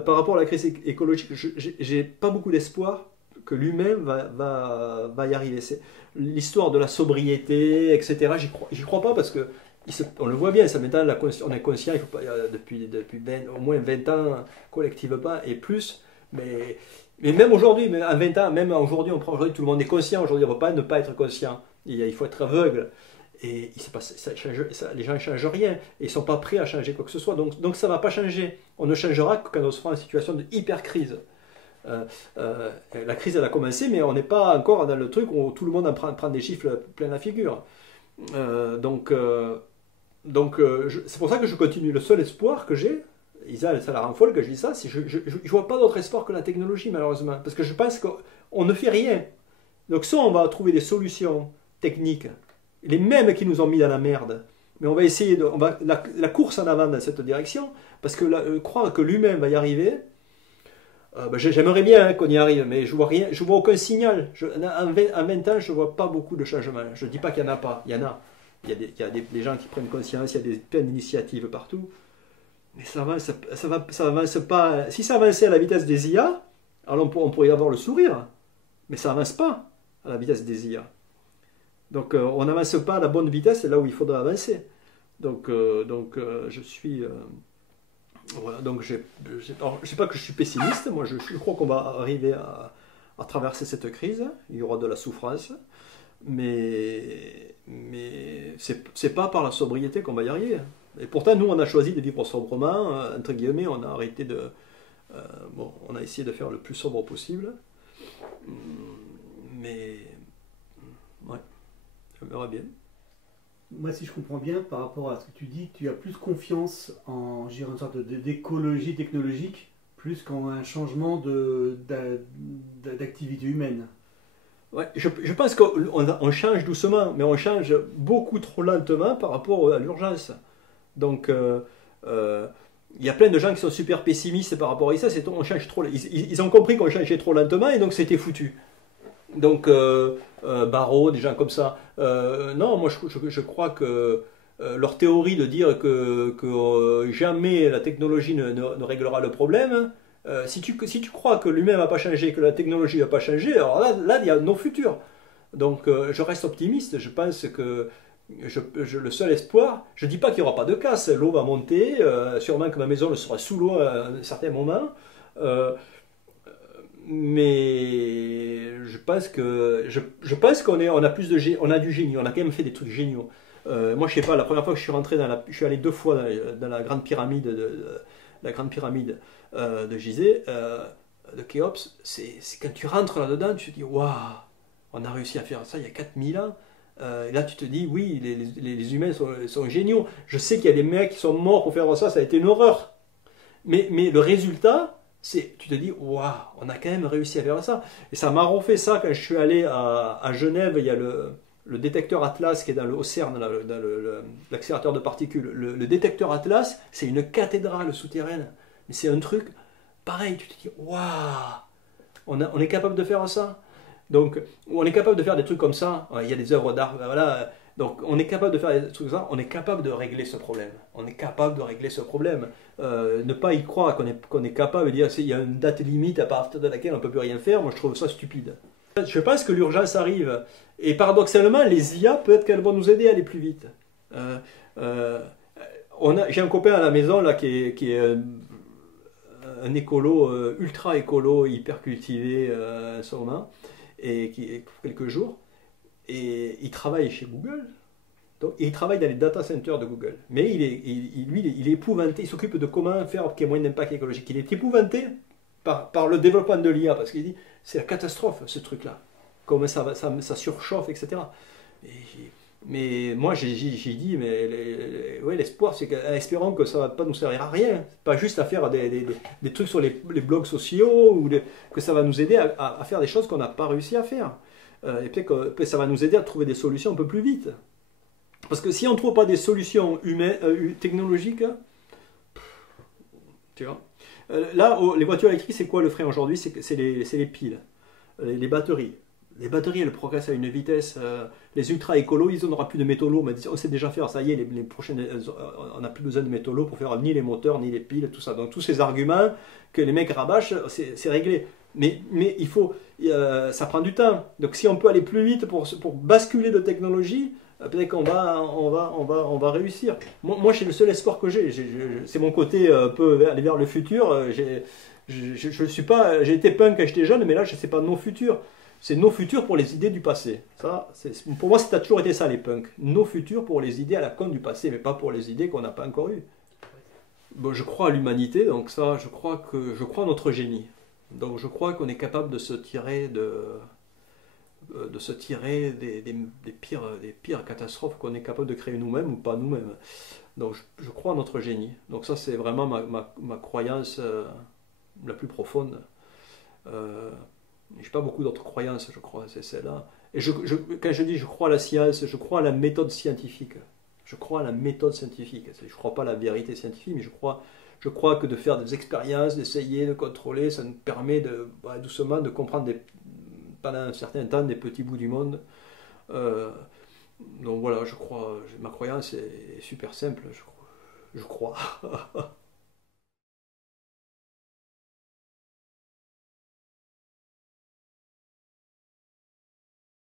par rapport à la crise écologique, j'ai pas beaucoup d'espoir que l'humain va y arriver. L'histoire de la sobriété, etc., j'y crois pas parce que on le voit bien, ça maintenant on est conscient, il faut pas, depuis au moins 20 ans, collective pas, et plus, mais même aujourd'hui, mais à 20 ans, même aujourd'hui, aujourd'hui, tout le monde est conscient, aujourd'hui, on ne peut pas ne pas être conscient, il faut être aveugle, et il les gens ne changent rien, et ils ne sont pas prêts à changer quoi que ce soit, donc ça ne va pas changer, on ne changera que quand on sera en situation de hyper-crise. La crise elle a commencé, mais on n'est pas encore dans le truc où tout le monde en prend des chiffres plein la figure. C'est pour ça que je continue. Le seul espoir que j'ai, Isa, ça la rend folle que je dis ça, c'est que je ne vois pas d'autre espoir que la technologie, malheureusement. Parce que je pense qu'on ne fait rien. Donc, soit on va trouver des solutions techniques, les mêmes qui nous ont mis dans la merde, mais on va essayer la course en avant dans cette direction, parce que croire que l'humain va y arriver, j'aimerais bien qu'on y arrive, mais je vois rien, je vois aucun signal. En 20 ans, je ne vois pas beaucoup de changements. Je ne dis pas qu'il n'y en a pas, il y en a. Il y a des gens qui prennent conscience, il y a plein d'initiatives partout. Mais ça avance pas. Si ça avançait à la vitesse des IA, alors on pourrait y avoir le sourire. Mais ça avance pas à la vitesse des IA. Donc on n'avance pas à la bonne vitesse, c'est là où il faudra avancer. Donc je suis... voilà, donc je ne sais pas que je suis pessimiste, moi je crois qu'on va arriver à traverser cette crise, il y aura de la souffrance, mais c'est pas par la sobriété qu'on va y arriver. Et pourtant, nous, on a choisi de vivre sobrement, entre guillemets, on a arrêté on a essayé de faire le plus sobre possible, mais ouais, on verra bien. Moi, si je comprends bien, par rapport à ce que tu dis, tu as plus confiance en, je dirais, une sorte d'écologie technologique, plus qu'en un changement d'activité humaine. Ouais, je pense qu'on change doucement, mais on change beaucoup trop lentement par rapport à l'urgence. Donc, il y a plein de gens qui sont super pessimistes par rapport à ça. On change trop. Ils ont compris qu'on changeait trop lentement et donc c'était foutu. Donc, Barreau, des gens comme ça. Non, moi je crois que leur théorie de dire que jamais la technologie ne réglera le problème, si tu crois que l'humain ne va pas changer, que la technologie ne va pas changer, alors là il y a nos futurs. Donc je reste optimiste, je pense que le seul espoir, je ne dis pas qu'il n'y aura pas de casse, l'eau va monter, sûrement que ma maison sera sous l'eau à un certain moment. Mais je pense qu'on a plus on a du génie, on a quand même fait des trucs géniaux. Moi je sais pas, la première fois que je suis rentré je suis allé 2 fois dans la grande pyramide de Gizeh, de Khéops, c'est quand tu rentres là-dedans, tu te dis waouh, on a réussi à faire ça il y a 4000 ans. Et là tu te dis oui, les humains sont géniaux. Je sais qu'il y a des mecs qui sont morts pour faire ça, ça a été une horreur. Mais le résultat, tu te dis, waouh, on a quand même réussi à faire ça. Et ça m'a refait ça quand je suis allé à Genève, il y a le détecteur Atlas qui est au CERN, dans l'accélérateur de particules. Le détecteur Atlas, c'est une cathédrale souterraine. Mais c'est un truc pareil, tu te dis, waouh, on est capable de faire ça. Donc, on est capable de faire des trucs comme ça. Il y a des œuvres d'art, voilà. Donc, on est capable de faire des trucs comme ça, on est capable de régler ce problème. On est capable de régler ce problème. Ne pas y croire qu'on est capable de dire qu'il y a une date limite à partir de laquelle on ne peut plus rien faire, moi je trouve ça stupide. Je pense que l'urgence arrive. Et paradoxalement, les IA, peut-être qu'elles vont nous aider à aller plus vite. J'ai un copain à la maison là, qui est un écolo, ultra écolo, hyper cultivé en ce moment, et qui est pour quelques jours. Et il travaille chez Google, et il travaille dans les data centers de Google. Mais il est épouvanté, il s'occupe de comment faire qu'il y ait moins d'impact écologique. Il est épouvanté par le développement de l'IA, parce qu'il dit, c'est la catastrophe ce truc-là. Comment ça surchauffe, etc. Mais moi j'ai dit, mais l'espoir, c'est qu'espérons que ça ne va pas nous servir à rien. Pas juste à faire des trucs sur les blogs sociaux, ou que ça va nous aider à faire des choses qu'on n'a pas réussi à faire. Et peut-être que ça va nous aider à trouver des solutions un peu plus vite. Parce que si on ne trouve pas des solutions technologiques, tu vois. Là, les voitures électriques, c'est quoi le frein aujourd'hui? C'est les piles, les batteries. Les batteries, elles progressent à une vitesse. Les ultra-écolos, ils n'auront plus de métaux lourds. Mais on sait déjà faire, ça y est, les prochaines, on n'a plus besoin de métaux lourds pour faire ni les moteurs, ni les piles, tout ça. Donc tous ces arguments que les mecs rabâchent, c'est réglé. Mais il faut, ça prend du temps. Donc si on peut aller plus vite pour basculer de technologie, peut-être qu'on on va réussir. Moi c'est le seul espoir que j'ai. C'est mon côté un peu aller vers le futur. Je suis pas, j'ai été punk quand j'étais jeune, mais là je sais pas nos futurs. C'est nos futurs pour les idées du passé. Ça, pour moi, ça a toujours été ça, les punks. Nos futurs pour les idées à la con du passé, mais pas pour les idées qu'on n'a pas encore eues. Bon, je crois à l'humanité, donc ça, je crois en notre génie. Donc je crois qu'on est capable de se tirer des pires catastrophes qu'on est capable de créer nous-mêmes ou pas nous-mêmes. Donc je crois en notre génie. Donc ça, c'est vraiment ma croyance la plus profonde. Je n'ai pas beaucoup d'autres croyances, je crois, c'est celle-là. Et quand je dis je crois à la science, je crois à la méthode scientifique. Je crois à la méthode scientifique. Je ne crois pas à la vérité scientifique, mais je crois que de faire des expériences, d'essayer, de contrôler, ça nous permet doucement de comprendre pendant un certain temps des petits bouts du monde. Donc voilà, je crois, ma croyance est super simple, je crois.